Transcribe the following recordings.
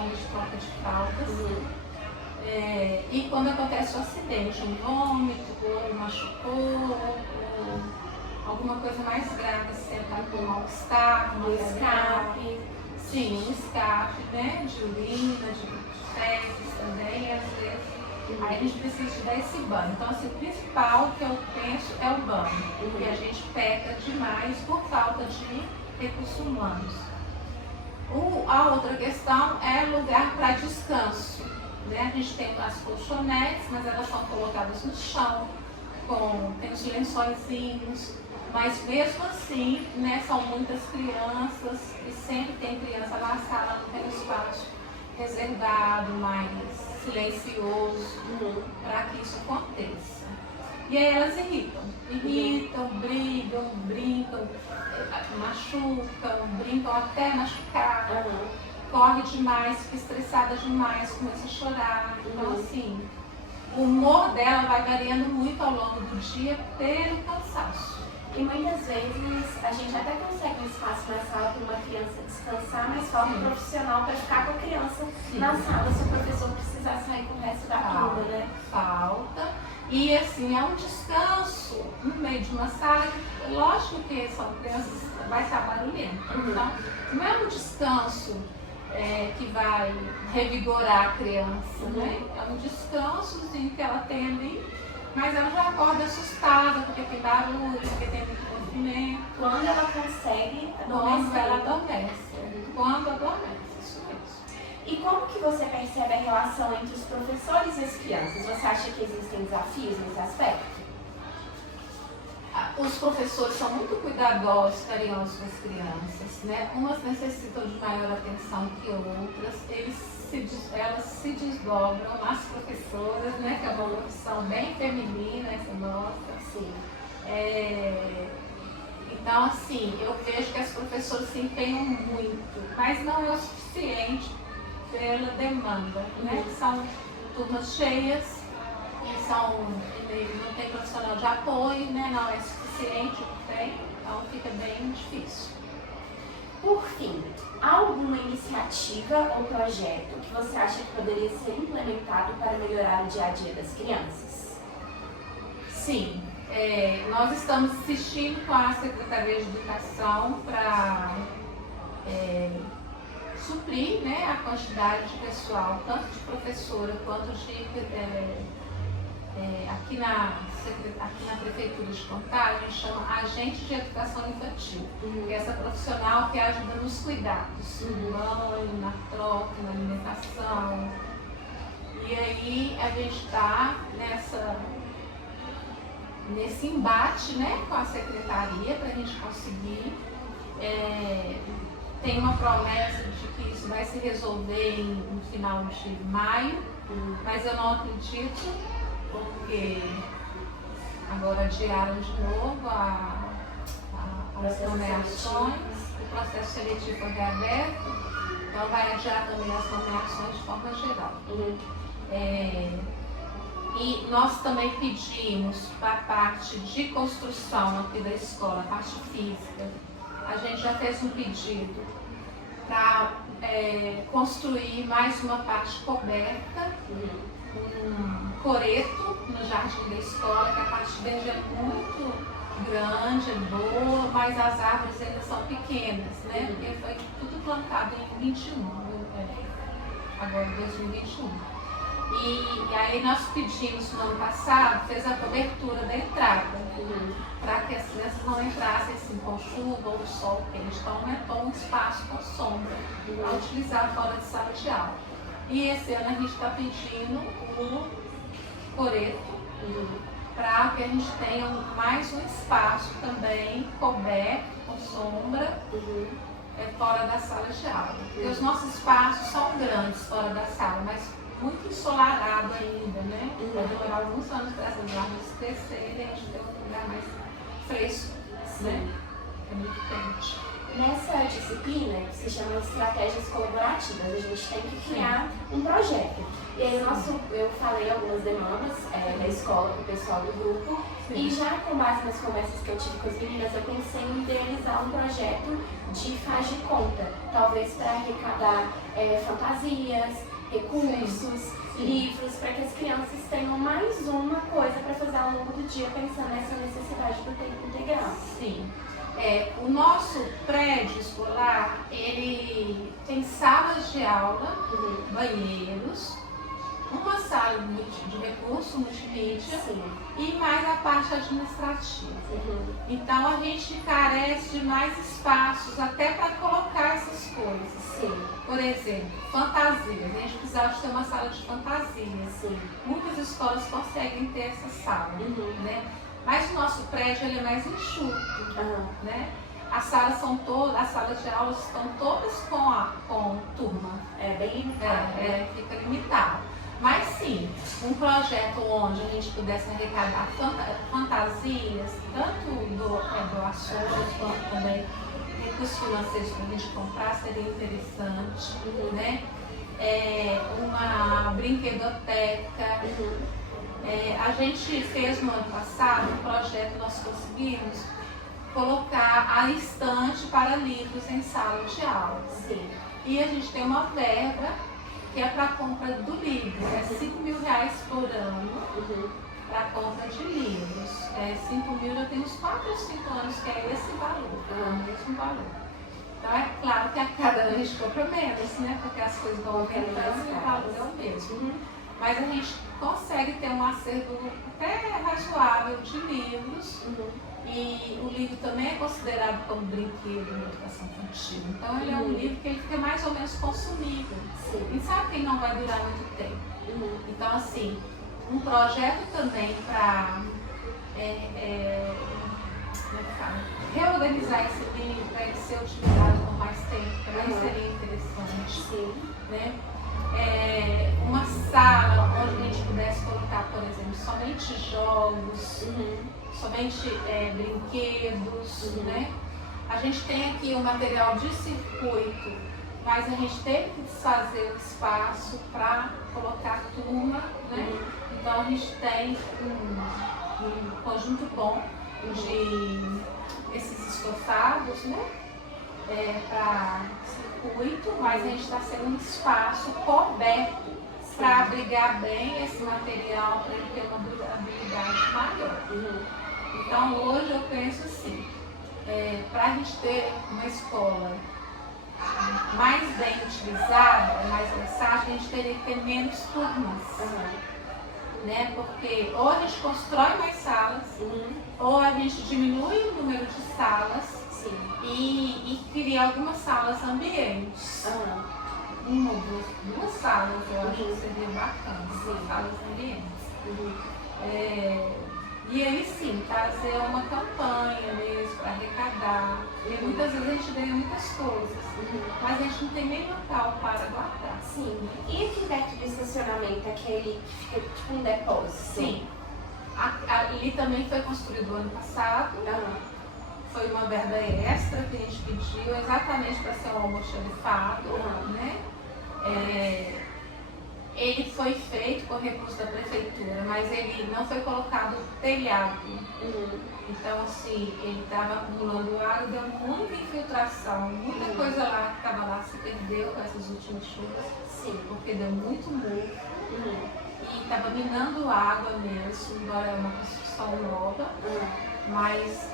forma de troca de fraldas. E quando acontece o acidente, um vômito, ou machucou, ou alguma coisa mais grave, se está com mal-estar, Um escape. Sim, um escape, né? De urina, de fezes também, às vezes. Aí a gente precisa de dar esse banho. Então, assim, o principal que eu penso é o banho. Porque a gente peca demais por falta de recursos humanos. A outra questão é lugar para descanso. Né? A gente tem as colchonetes, mas elas são colocadas no chão, tem os lençóizinhos. Mas mesmo assim, né, são muitas crianças e sempre tem criança na sala, não tem um espaço reservado, mais silencioso, para que isso aconteça. E aí elas irritam, brigam, brincam, machucam, brincam até machucar, corre demais, fica estressada demais, começa a chorar. Então assim, o humor dela vai variando muito ao longo do dia pelo cansaço. E muitas vezes a gente até consegue um espaço na sala para uma criança descansar, mas falta um profissional para ficar com a criança na sala se o professor precisar sair com o resto da turma, né? Falta. E assim, é um descanso no meio de uma sala, lógico que são crianças, vai estar barulhento. Então, não é um descanso que vai revigorar a criança, né? É um descansozinho que ela tem ali. Mas ela já acorda assustada, porque tem barulho, porque tem muito movimento. Quando ela consegue Quando ela adormece. Quando adormece, isso mesmo. E como que você percebe a relação entre os professores e as crianças? Você acha que existem desafios nesse aspecto? Os professores são muito cuidadosos, carinhosos com as crianças, né? Umas necessitam de maior atenção que outras. Elas se desdobram, as professoras, né? Que é uma profissão bem feminina, essa nossa. Sim. Então, assim, eu vejo que as professoras se empenham muito, mas não é o suficiente pela demanda, né? São turmas cheias e não tem profissional de apoio, né? Não é suficiente o que tem, então fica bem difícil. Por fim, há alguma iniciativa ou projeto que você acha que poderia ser implementado para melhorar o dia a dia das crianças? Sim, nós estamos assistindo com a Secretaria de Educação para suprir, né, a quantidade de pessoal, tanto de professora quanto de aqui na Prefeitura de Contagem, chama Agente de Educação Infantil, que é essa profissional que ajuda nos cuidados, no banho, na troca, na alimentação. E aí a gente está nesse embate, né, com a Secretaria para a gente conseguir. Tem uma promessa de que isso vai se resolver no final de maio, mas eu não acredito, porque agora adiaram de novo as nomeações, o processo seletivo foi reaberto, então vai adiar também as nomeações de forma geral. E nós também pedimos para a parte de construção aqui da escola, a parte física, a gente já fez um pedido para construir mais uma parte coberta, um coreto no jardim da escola, que a parte verde é muito grande, é boa, mas as árvores ainda são pequenas, né? Porque foi tudo plantado em 21, agora em 2021. E aí nós pedimos no ano passado, fez a cobertura da entrada, para que as crianças não entrassem assim, com chuva ou sol quente. Então aumentou um espaço com sombra a utilizar fora de sala de aula. E esse ano a gente está pedindo o coreto para que a gente tenha mais um espaço também coberto com sombra fora da sala de aula. Porque os nossos espaços são grandes fora da sala, mas muito ensolarado ainda, né? Vai demorar alguns anos para essas árvores crescerem e a gente ter um lugar mais fresco, né? É muito quente. Nessa disciplina, que se chama Estratégias Colaborativas, a gente tem que criar um projeto. E aí eu falei algumas demandas da escola para o pessoal do grupo, E já com base nas conversas que eu tive com as meninas, eu pensei em idealizar um projeto de faz de conta, talvez para arrecadar fantasias, recursos, livros, para que as crianças tenham mais uma coisa para fazer ao longo do dia, pensando nessa necessidade do tempo integral. Sim. O nosso prédio escolar, ele tem salas de aula, banheiros, uma sala de recurso multimídia e mais a parte administrativa. Então a gente carece de mais espaços até para colocar essas coisas. Por exemplo, fantasias. A gente precisava de ter uma sala de fantasias. Muitas escolas conseguem ter essa sala, né? Mas o nosso prédio ele é mais enxuto, né? As salas de aula estão todas com turma. É bem limitado. Fica limitado. Mas sim, um projeto onde a gente pudesse arrecadar fantasias, tanto doações quanto também recursos financeiros para a gente comprar, seria interessante, né? Uma brinquedoteca. A gente fez no ano passado um projeto, nós conseguimos colocar a estante para livros em sala de aula. E a gente tem uma verba que é para a compra do livro, é R$5.000 por ano para a compra de livros. 5.000 já tem uns 4 ou 5 anos que é esse valor, o mesmo valor. Então é claro que a cada ano a gente compra menos, né? Porque as coisas vão aumentando e o valor é o mesmo. Mas a gente consegue ter um acervo até razoável de livros. E o livro também é considerado como brinquedo na educação infantil. Então ele é um livro que ele fica mais ou menos consumível. E sabe que ele não vai durar muito tempo. Então assim, um projeto também para reorganizar esse livro, para ele ser utilizado por mais tempo, também seria interessante. Né? Uma sala onde a gente pudesse colocar, por exemplo, somente jogos, somente brinquedos, né? A gente tem aqui um material de circuito, mas a gente teve que desfazer o espaço para colocar turma, né? Então a gente tem um conjunto bom de esses estofados, né? Para circuito, mas a gente está sendo um espaço coberto para abrigar bem esse material, para ele ter uma durabilidade maior. Então hoje eu penso assim, para a gente ter uma escola mais bem utilizada, mais versátil, a gente teria que ter menos turmas. Né? Porque ou a gente constrói mais salas, ou a gente diminui o número de salas e cria algumas salas ambientes. Uma ou duas salas, eu acho que seria bacana, salas ambientes. E aí sim, fazer uma campanha mesmo para arrecadar. Porque muitas vezes a gente ganha muitas coisas, mas a gente não tem nem local para guardar. E aqui dentro do estacionamento, aquele que fica tipo um depósito? Ali também foi construído ano passado. Foi uma verba extra que a gente pediu, exatamente para ser um almoxarifado, né? Ele foi feito com recurso da prefeitura, mas ele não foi colocado telhado. Então, assim, ele estava acumulando água, deu muita infiltração, muita coisa lá que estava lá se perdeu com essas últimas chuvas, porque deu muito murro e estava minando água mesmo, embora é uma construção nova, mas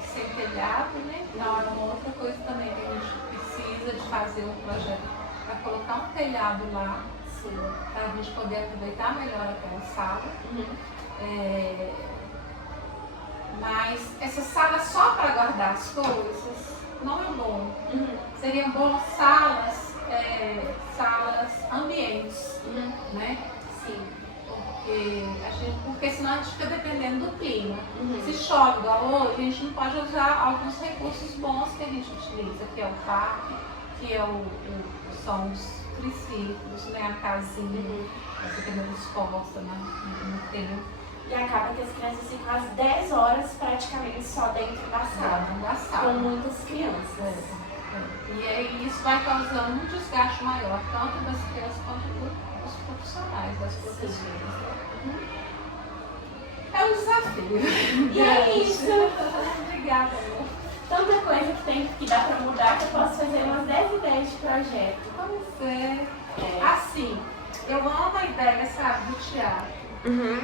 sem telhado, né? Então, é uma outra coisa também que a gente precisa de fazer um projeto para colocar um telhado lá, para a gente poder aproveitar melhor aquela sala. Mas essa sala só para guardar as coisas não é bom. Seriam boas salas ambientes, né? Porque senão a gente fica dependendo do clima. Se chove igual hoje, a gente não pode usar alguns recursos bons que a gente utiliza, que é o parque, que são os triciclos, né? A casinha, a fica exposta no tempo. E acaba que as crianças ficam às 10 horas praticamente só dentro da sala, com muitas crianças. E aí isso vai causando um desgaste maior, tanto das crianças quanto dos profissionais, das professoras. É um desafio. E é isso. Obrigada, amor. Tanta coisa que dá pra mudar que eu posso fazer umas 10 ideias de projeto. Pois é. Assim, eu amo a ideia, sabe, do teatro. Uhum.